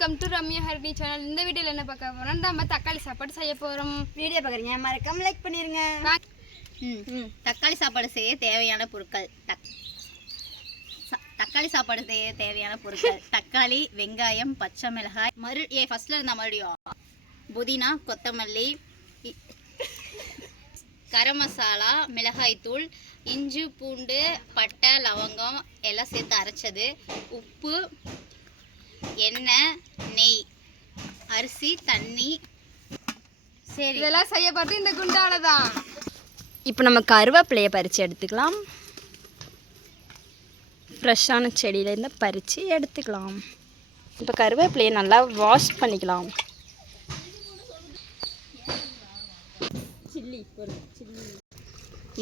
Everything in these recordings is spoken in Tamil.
Welcome to Ramya Harini channel. இந்த வீடியோவில் என்ன பார்க்க போகிறோம், நம்ம தக்காளி சாப்பாடு செய்ய போகிறோம். வீடியோ பார்க்குறீங்க, மறக்காம லைக் பண்ணிடுங்க. தக்காளி சாப்பாடு செய்ய தேவையான பொருட்கள் தக்காளி, வெங்காயம், பச்சை மிளகாய், ஃபர்ஸ்ட்ல இருந்தா மறுபடியும் புதினா, கொத்தமல்லி, கரம் மசாலா, மிளகாய் தூள், இஞ்சி, பூண்டு, பட்டை, லவங்கம் எல்லாம் சேர்த்து அரைச்சது, உப்பு, எண்ணெய், நெய், அரிசி, தண்ணி. சரி, இதெல்லாம் செய்ய பார்த்து இந்த குண்டால தான். இப்போ நம்ம கருவேப்பிலையை பறித்து எடுத்துக்கலாம். ஃப்ரெஷ்ஷான செடியிலேருந்து பறித்து எடுத்துக்கலாம். இப்போ கருவேப்பிலையை நல்லா வாஷ் பண்ணிக்கலாம்.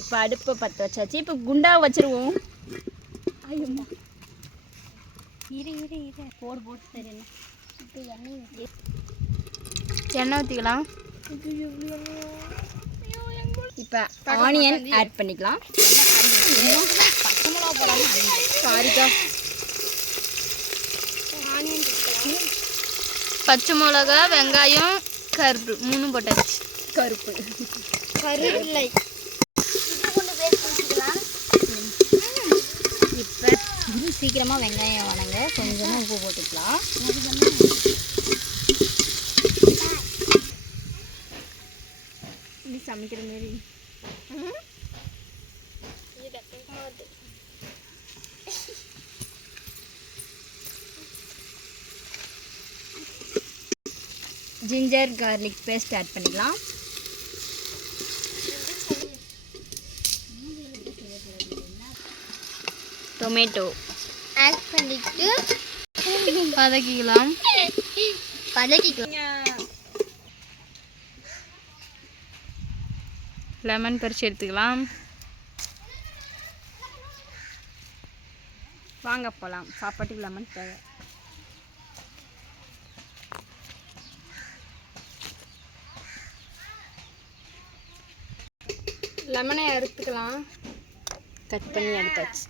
இப்போ அடுப்பை பற்ற வச்சாச்சு. இப்போ குண்டா வச்சிருவோம். போட்டு தெரியல. எண்ணெய் ஊற்றிக்கலாம். இப்போ ஆனியன் ஆட் பண்ணிக்கலாம். பச்சை மிளகா போடாமல் சாரிக்கா. பச்சை மிளகா, வெங்காயம், கருப்பு 3 போட்டாச்சு. கருவேப்பிலை இப்போ சீக்கிரமாக வெங்காயம் வணங்க கொஞ்சமாக உப்பு போட்டுக்கலாம். சமைக்கிற மாரி ஜிஞ்சர் கார்லிக் பேஸ்ட் ஆட் பண்ணிக்கலாம். டொமேட்டோ ஆட் பண்ணிட்டு வதக்கிக்கலாம். லெமன் பறிச்சு எடுத்துக்கலாம். வாங்க போகலாம். சாப்பாட்டுக்கு லெமன் தேவை. லெமனை எடுத்துக்கலாம். கட் பண்ணி எடுத்தாச்சு.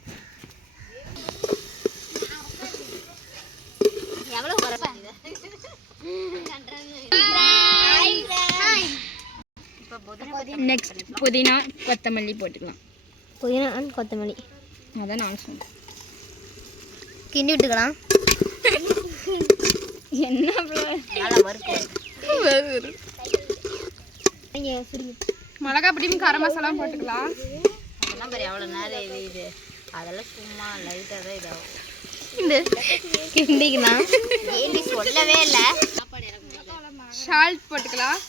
நெக்ஸ்ட் புதினா, கொத்தமல்லி போட்டுக்கலாம். புதினா அண்ட் கொத்தமல்லி அதான் நான் சொன்னேன். கிண்டி விட்டுக்கலாம். என்ன மிளகா பொடியும் கரம் மசாலா போட்டுக்கலாம். அதெல்லாம் பாரு எவ்வளோ நேரம் இது அதெல்லாம் சும்மா லைட்டாக தான் இதாகும். இந்த கிண்டிக்கலாம். ஏண்டி சொல்லவே இல்லை. சால்ட் போட்டுக்கலாம்.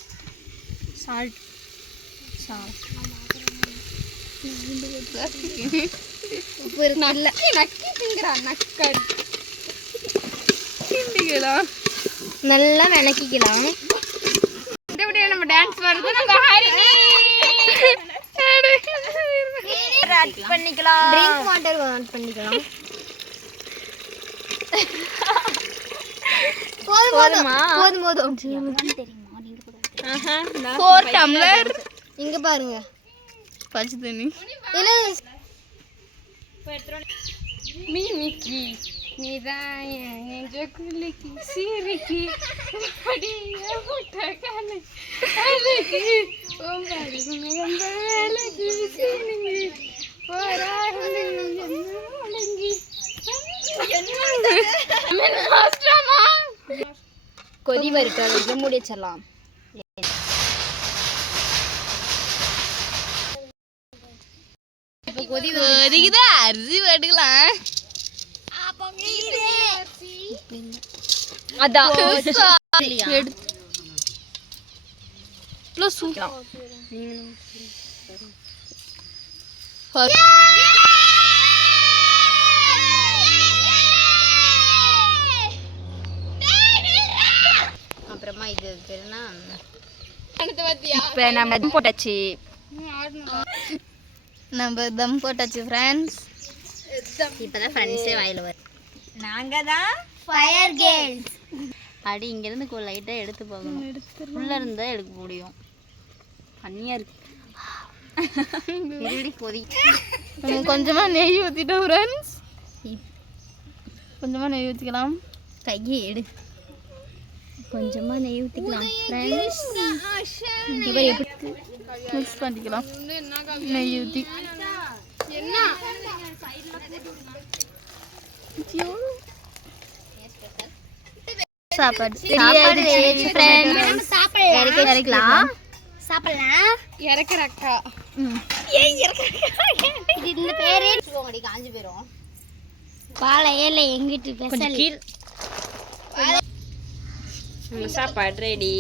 உப்பு கிண்டிக்கலாம். நல்லா விளக்கிக்கலாம். இந்த வீடியோ நம்ம டான்ஸ் வருது. நம்ம ஹரிணி ஆட் பண்ணிக்கலாம். ட்ரிங்க் வாட்டர் ஆட் பண்ணிக்கலாம். போதும் தெரியுமா? நீங்க கூட 4 டம்ளர். இங்க பாருங்க பச்சை தண்ணி. இல்ல மிமிக்கி நீதான் நெஞ்சக்குள்ளிக்கு சிரிக்கி அடிய முட்டகான அழகு ஓம்பாரு மிகந்த அழகு சிரிங்கி போராடுங்க என்னங்கி கொதி வரட்டும். இதை மூடி வச்சிடலாம். கொதிக்குதா? அரிசி போட்டுக்கலாம். அதான் அப்புறமா இது பேருனா இப்போ நம்ம தம் போட்டாச்சு. ஃப்ரெண்ட்ஸ். இப்போதான் ஃப்ரெண்ட்ஸே வாயில் வரும். நாங்கள் தான் ஃபயர் கேர்ள்ஸ். அடி இங்கேருந்து லைட்டாக எடுத்து போகணும். உள்ளே இருந்தால் எடுக்க முடியும். தண்ணியாக இருக்கு. கொதி. கொஞ்சமாக நெய் ஊற்றிட்டோம் ஃப்ரெண்ட்ஸ். கொஞ்சமாக நெய் ஊற்றிக்கலாம். கையை எடு. கொஞ்சமா நெய் ஊற்றிக்கலாம் ஃப்ரெண்ட்ஸ். இப்போ எப்படி மிக்ஸ் பண்ணிக்கலாம் நெய் ஊற்றி. என்ன சாப்பாடு இறக்கலாம். இறக்குறக்கா இந்த பேரே காஞ்சி போயிடும். வாழை ஏலை எங்கிட்டு சாப்பாடு ரெடி.